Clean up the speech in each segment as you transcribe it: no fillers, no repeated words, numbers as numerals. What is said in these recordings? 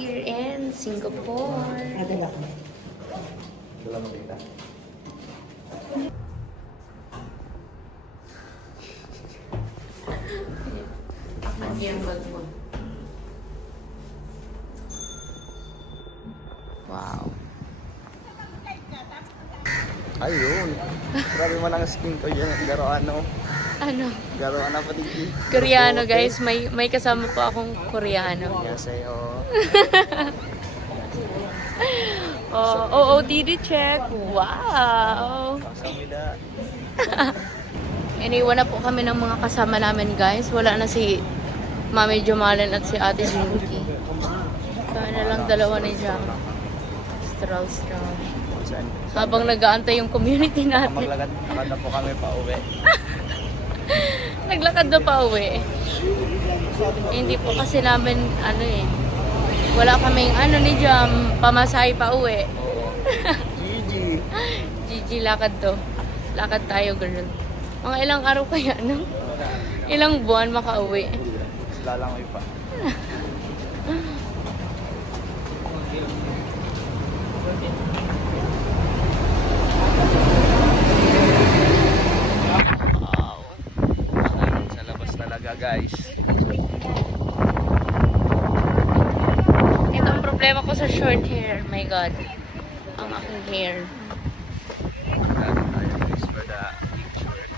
here in Singapore. Nadala ko. Dala mo dito. Yung bag mo. Wow. Ayun. Grabe man ang skin ko dyan. Garo ano. Ano? Garo ano pa dito. Koreano guys. May kasama po akong Koreano. Yasayo. OOTD check. Wow. Kasamida. Iniwan na po kami ng mga kasama namin guys. Wala na si Mami Jomalyn at si Ate Jinky. Kaya na lang dalawa ni Jam. Strauss. Saan? Habang nag-aantay yung community natin. Maglakad na po kami pa uwi. Naglakad na pa uwi. Hindi po kasi namin wala kaming ni Jam, pamasahe pa uwi. Gigi. Gigi, lakad to. Lakad tayo, girl. Mga ilang araw kaya, no? Ilang buwan makauwi. Lalangoy pa. Wow. Sa labas talaga, guys. Ito ang problema ko sa short hair. My God. Ang aking hair. Galing tayo, guys, for the picture.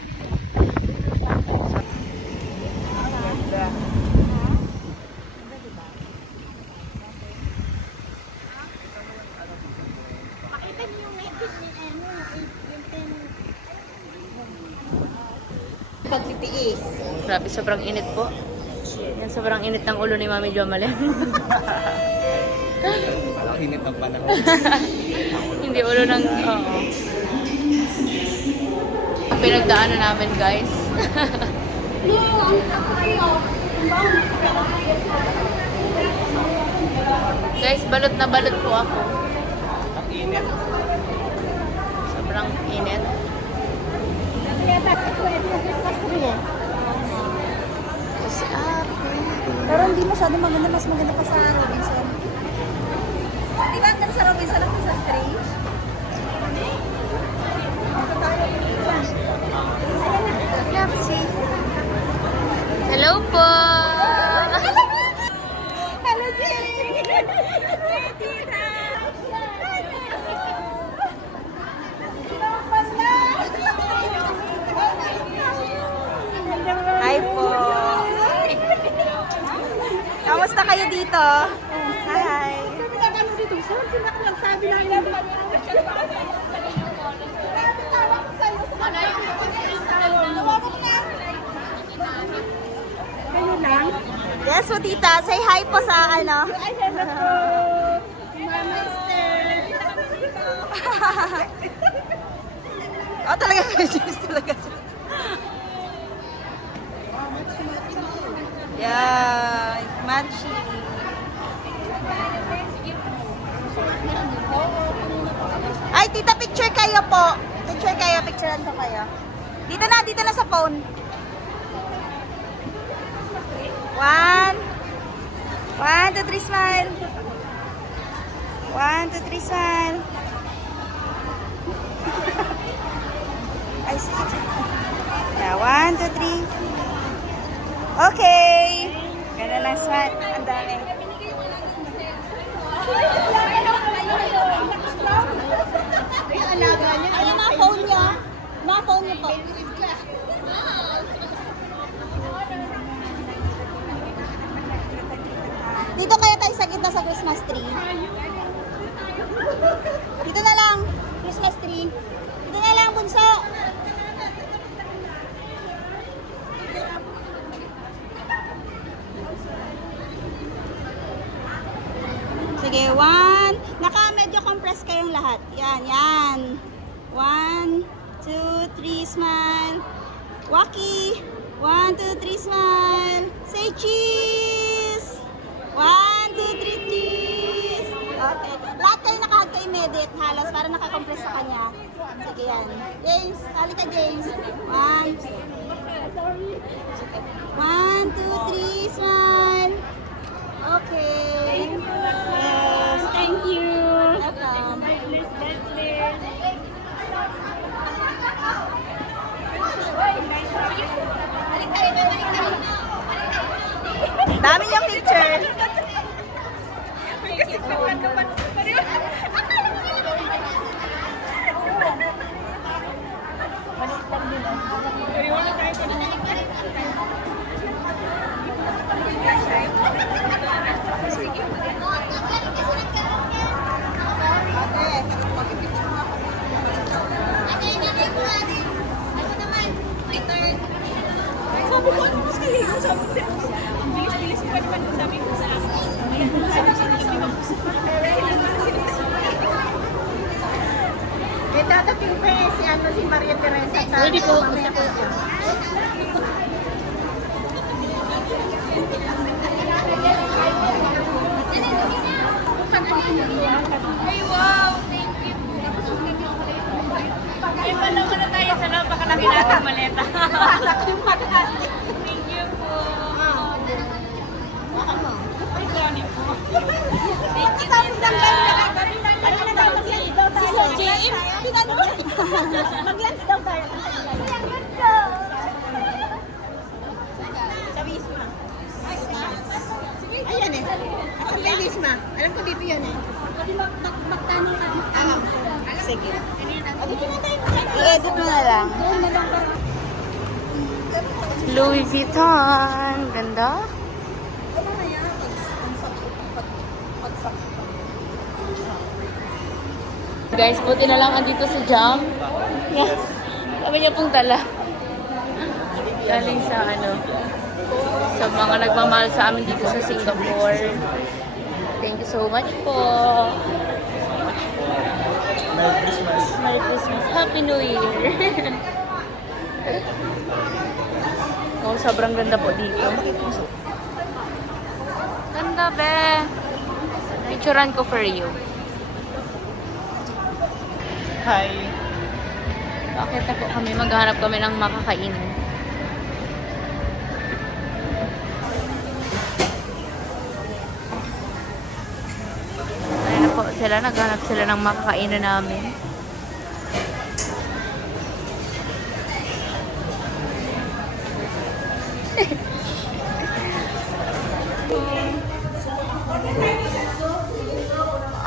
Pagtitiis. Grabe, sobrang init po. Yan, sobrang init ng ulo ni Mami Jomalyn. Ang init ng panahon. Hindi ulo ng... Ang pinagdaanan namin, guys. Guys, balot na balot po ako. Ang init. Sobrang init. Kasi Pero hindi masyado maganda. Mas maganda pa sa Robinson. Di ba ang sa Robinson ako sa Strange? hello po! Hello, Jane! Hi po! Kamusta kayo dito? Hi! Yes po, tita. Say hi po sa ano. Ay, hello po. Mama Esther. Oh, talaga kayo. Talaga siya. Yeah, matchy. Ay, tita, picture kayo po. Picture kayo, picturean ko kayo. Dito na sa phone. 1, 2, 3, smile. 1, 2, 3, smile. Ay, sige. Yeah, 1, 2, 3. Okay. Ganda lang, smile. Ang dami. Ano mga phone niya? Mga phone niya po. Dito kaya tayo sa gitna sa Christmas tree. Dito na lang, Christmas tree. Dito na lang, bunso. Sige, 1. Medyo compress kayong lahat. Yan. 1, 2, 3, smile. Waki. 1, 2, 3, smile. Say cheese. 1, 2, 3, cheese. Okay. Lahat kayo nakahag kay Medit. Halos para nakakompress sa kanya. Sige yan. James. Sali ka, James. 1, 2, 3, smile. Okay. bilis-bilis pa naman sabi ko sa Eh, dadating pa eh, si Maria Teresa. Pwede po. Ay, wow! Thank you. Ay, wala na tayo sa loob. Baka laki natin maleta. Thank you po. Ay, gani po. Thank you, tita. Si Sir JM, pinanood. Mag-lunch daw tayo. Sa Wisma. Ayan eh. Sa may Wisma. Alam ko dito yan eh. Pwede magtanong ka. Sige. I-edit mo na lang. Louis Vuitton. Ganda. Guys, buti na lang andito si Jam. Yeah. Sabi niya pong dala. Galing sa sa mga nagmamahal sa amin dito sa Singapore. Thank you so much po. Merry Christmas. Merry Christmas. Happy New Year. Oh, sobrang ganda po dito. Ganda, be. Picturean ko for you. Hi. Bakit na po kami? Maghanap kami ng makakainan. Ayun na po sila. Naghanap sila ng makakainan namin.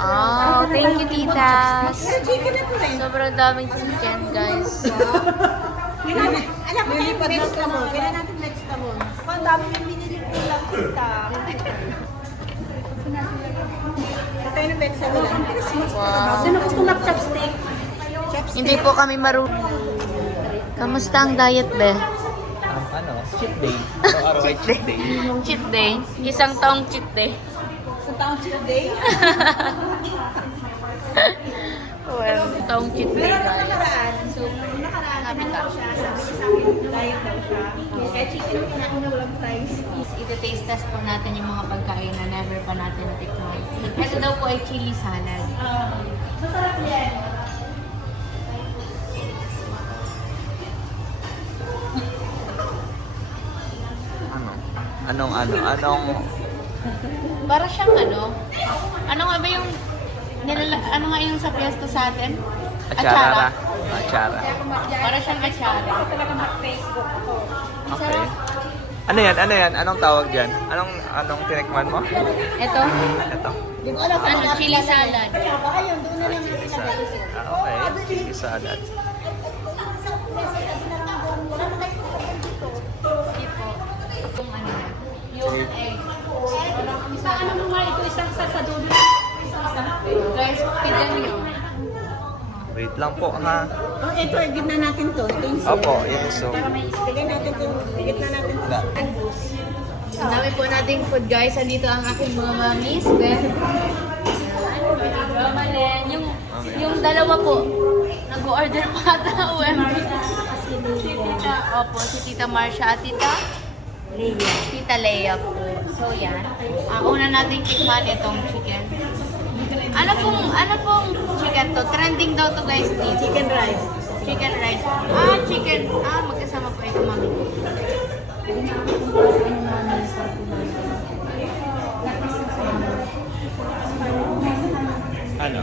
Oh, thank you, titas. Chicken na to eh. Sobrang daming chicken, guys. Alam mo tayo vegetable. Kailan natin vegetable. Ang dami yung binili ko lang kita. Tayo ng vegetable. Wow. Sino gusto mag-chopstick? Hindi po kami marunong. Kamusta ang diet, be? Cheat day. Araw-araw ay cheat day. Cheat day. Isang taong cheat day. Sa taong cheat day? Well, taong cheat day, Pero nung guys. nakaraan, namin daw siya, sabi niya sa akin, diet daw siya. Kaya chicken ang kinain na walang fries. Ito-taste test po natin yung mga pagkain na never pa natin natikman. Ito daw po ay chili salad. Masarap yan. Anong Para siyang ano nga ba yung, ano nga yung sa piyesta sa atin? Achara. Achara. Para siyang atsara. Talaga mag-Facebook ako. Okay. Ano yan? Anong tawag dyan? Anong tinikman mo? Ito, Ito. Di ko alam ano, chili salad. baka yun, doon na lang Chili natin salad. nag-iisip. Okay. Chili salad. Isang mesa kasi na lang doon. Wala na kayo dito. Hindi po. Yung yung egg. Sa ano mo nga ito, isang sa dulo. Guys, tignan nyo. Wait lang po ha. Oh, ito, gitna natin to. Ito yung soup. Opo, yun so. Para may istigay natin to. Gitna natin to. Ang dami po nating food, guys. Andito ang aking mga mamis. Ben. Yung dalawa po. Nag-order pa ata. Si Tita, opo, si Tita Marcia at Tita Tita Leia po. So, yan. Una nating tikman itong chicken. Ano pong chicken to? Trending daw to, guys, dito. Chicken rice. Chicken rice. Chicken. Magkasama po ito, mami. Ano?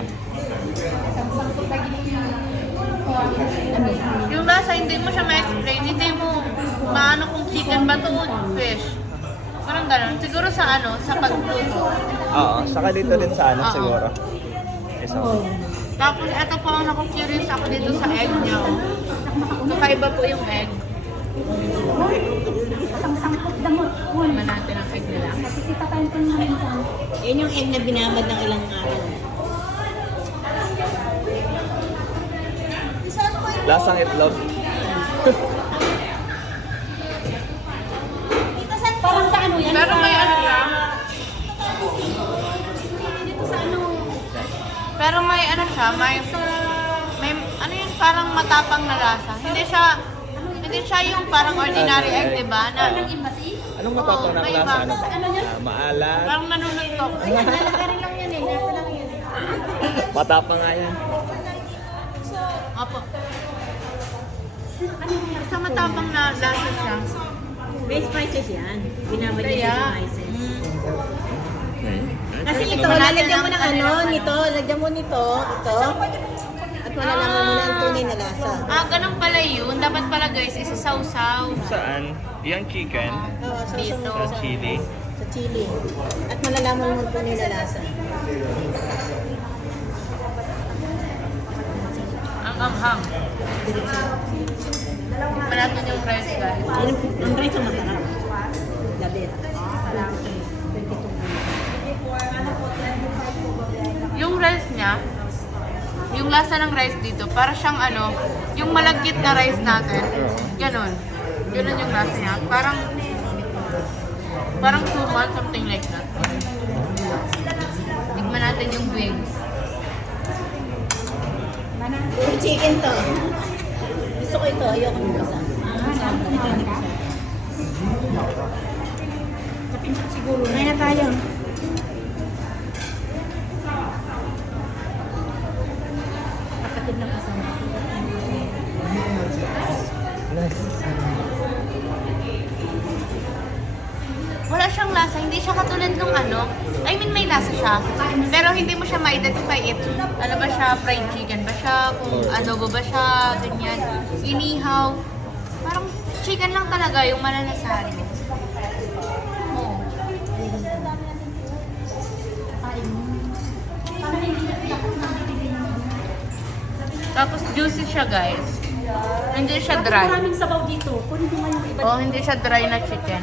Yung lasa, hindi mo siya ma-explain. Hindi mo maano kung chicken ba to o fish. Parang ganun. Siguro sa sa pagluto. Oo, saka dito din sa Oo. siguro. So, Tapos, eto po ang naku-curious ako dito sa egg niya. Oh. Kakaiba po yung egg. Tignan natin ang egg nila. Yan yung egg na binabad ng ilang araw. lasang itlog. Dito saan Pero may ano siya, may ano yun, parang matapang na lasa. Hindi siya yung parang ordinary egg, di ba? Na, Anong matapang na may klase? iba. Ano ba? Maalat. parang nanununtok. Lalakarin lang yan eh. Ito lang yan. Matapang nga yan. Opo. Basta matapang na lasa siya. Base prices yan. Binabad Kaya, niya sa prices. Kasi Hindi ito, mo natin lalagyan mo ang ng kanilang ano, nito, lagyan mo nito, ito. At malalaman mo na ang tunay na lasa. ganun pala yun. Dapat pala guys, isasawsaw. Saan? Yung chicken? Oo, so, Dito. Sa chili? Sa chili. At malalaman mo ang tunay na lasa. Ang anghang. Tikman natin yung rice guys. Ang rice ang masarap. Labit. Yung rice niya, yung lasa ng rice dito, para siyang ano, yung malagkit na rice natin. Ganon. Ganon yung lasa niya. Parang suman, something like that. Tikman natin yung wings. Yung chicken to. Gusto ko ito, ayoko yung isa. Siguro. Ngayon na tayo. Kapatid ng kasama. Wala siyang lasa, hindi siya katulad nung ano. I mean, may lasa siya. Pero hindi mo siya ma-identify it. Ano ba siya, fried chicken ba siya, kung adobo ba siya, ganyan. Inihaw. Parang chicken lang talaga yung malalasahan mo. Oo. Tapos juicy siya guys. Hindi siya dry. Maraming sabaw dito. Kunin mo nga yung iba. Oh, hindi siya dry na chicken.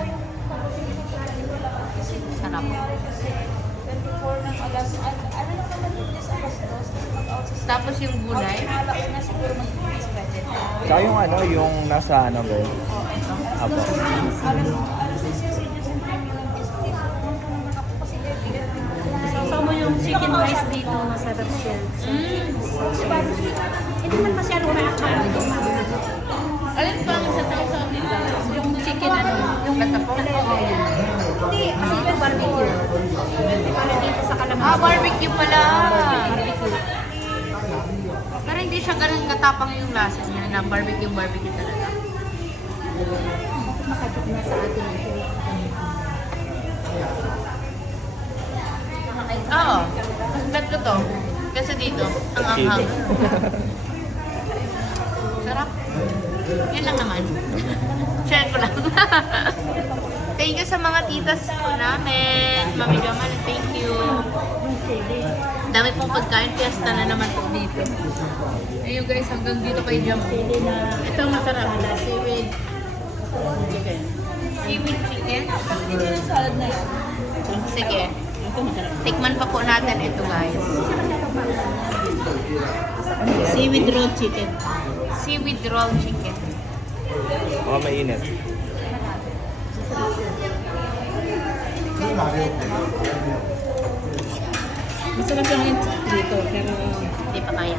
Sarap. Tapos yung gulay. Saka yung ano, yung nasa ano ba yun? Apo. Sausaw mo yung chicken rice dito. Masarap siya. Hindi man masyadong nakakala. Alin pa ang sa sausaw nila? Yung chicken ano. Yung latapong? Hindi, kasi ito barbecue. Para dito sa kalamang. Barbecue pala. Pero hindi siya ganun katapang yung lasa niya na barbecue talaga. Makatip na sa atin ito. Oo. Mas bet ko to. Kasi dito, ang anghang. Sarap. Yan lang naman. Share ko lang. Thank you sa mga titas po namin. Mami Jamal, thank you. Dami pong pagkain, fiesta na naman po dito. Ayun guys, hanggang dito kay Jam. Ito masarap. Seaweed chicken. Seaweed chicken? Sige. Tikman pa po natin ito guys. Seaweed roll chicken. Seaweed roll chicken. Baka mainit. Masarap lang yung dito, pero Hindi pa kaya.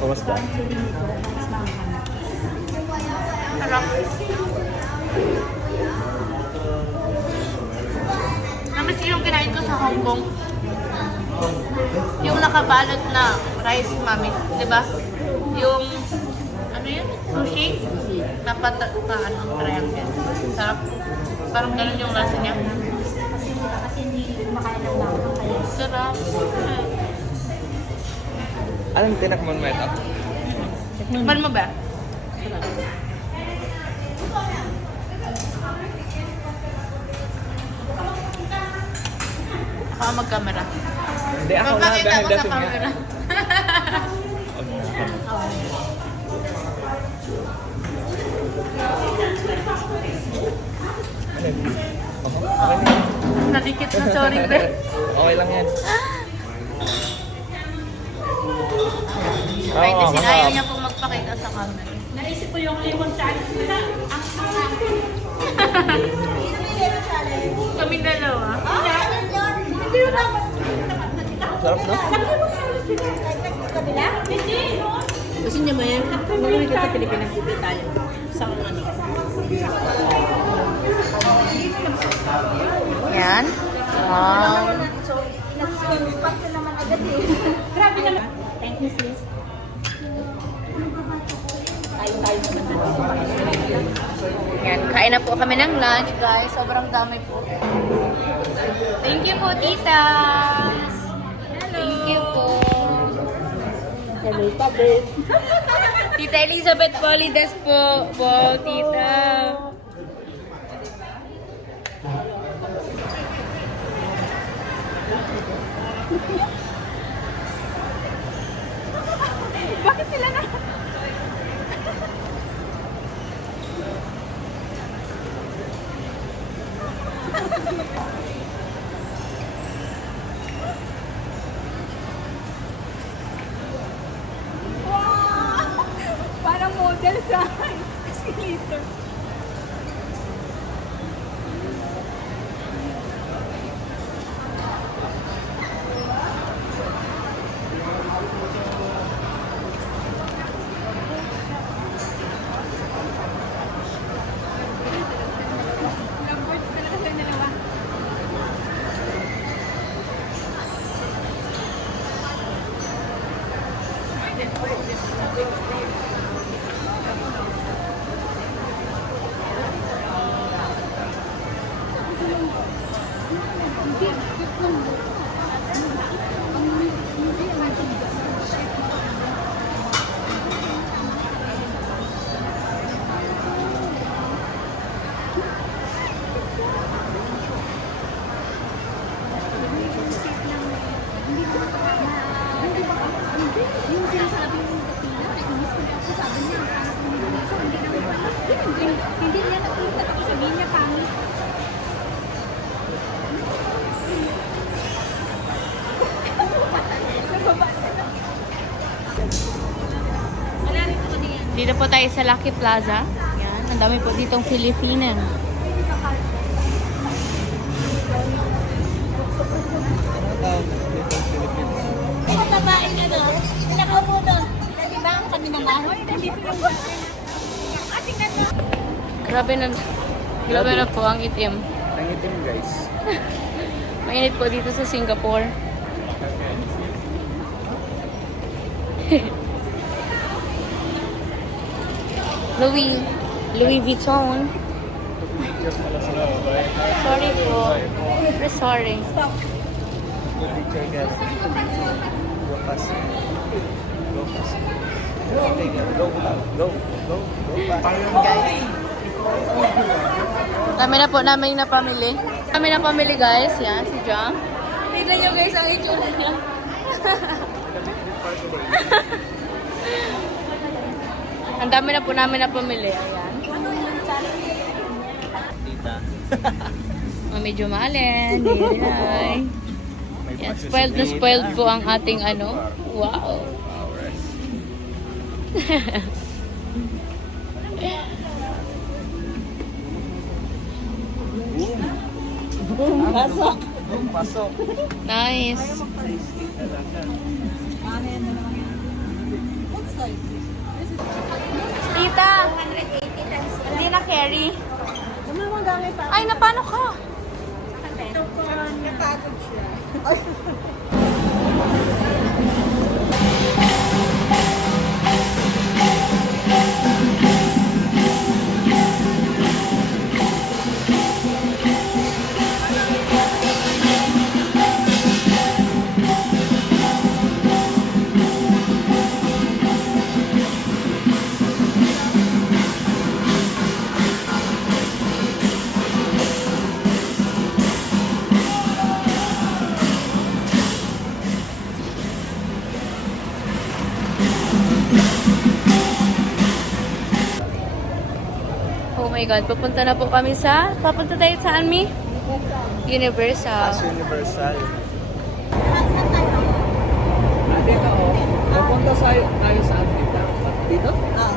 Kamusta? Sarap. Namiss yung kinain ko sa Hong Kong. Yung nakabalot na rice, mami. Diba? Yung, ano yun? Sushi? Ano, triangle. Sarap. Parang ganun yung lasa niya. kasi hindi kumakain ng bawang kaya. Sarap. Anong tinakman mo ito? Tikman mo ba? Ako mag-camera. Hindi, ako na. Magpakita Dahil ko sa dating nga. camera. Nadikit na, sorry, be. Okay lang yan. Ay, Oo, kasi ayaw masarap. niya pong magpakita sa camera. Naisip ko yung lemon chai. Sarap, no? Gusto niya ba yan? Nung dito sa Pilipinas, dito tayo. Sa ano? Yan. Wow. Grabe naman. Thank you, sis. Tayo naman na. Yan, kain na po kami ng lunch, guys. Sobrang dami po. Thank you po, tita. Thank you po. Elizabeth. Tita Elizabeth Polides po. Wow, tita. Bakit sila na? Wow! Parang model sa escalator. Lovebirds talaga sa dalawa. Yung sinasabi ng Katina, nainis ko ako, sabi niya, ang pangit ng hindi naman pala. Hindi niya nakita ako, sabihin niya pangit. Dito po tayo sa Lucky Plaza. Yan, ang dami po ditong Filipina. Mga babae na no, nakaupo doon. Di ba kami nangahoy? Nandito yung Grabe na po ang itim. Ang itim, guys. Mainit po dito sa Singapore. Louis Vuitton. Sorry po. We're sorry. Good picture, guys. Go fast. Go fast. Okay, guys. Go, fast. Guys. Kami na po namin napamili. Kami na pamili, guys. Yan, si Jam. Tignan nyo, guys, ang itsura niya. Ang dami na po namin napamili. Ayan. Tita. Medyo maalin. Hi. Yan, spoiled na spoiled po ang ating ano. Wow. Pasok. Pasok. Nice. Tita! Hindi na carry. Ay, napano ka? Napagod siya. Oh my God, papunta na po kami sa... Papunta tayo saan, Mi? Universal. As Universal. Saan tayo? Dito, oh. Pupunta tayo saan dito? Dito? Oo.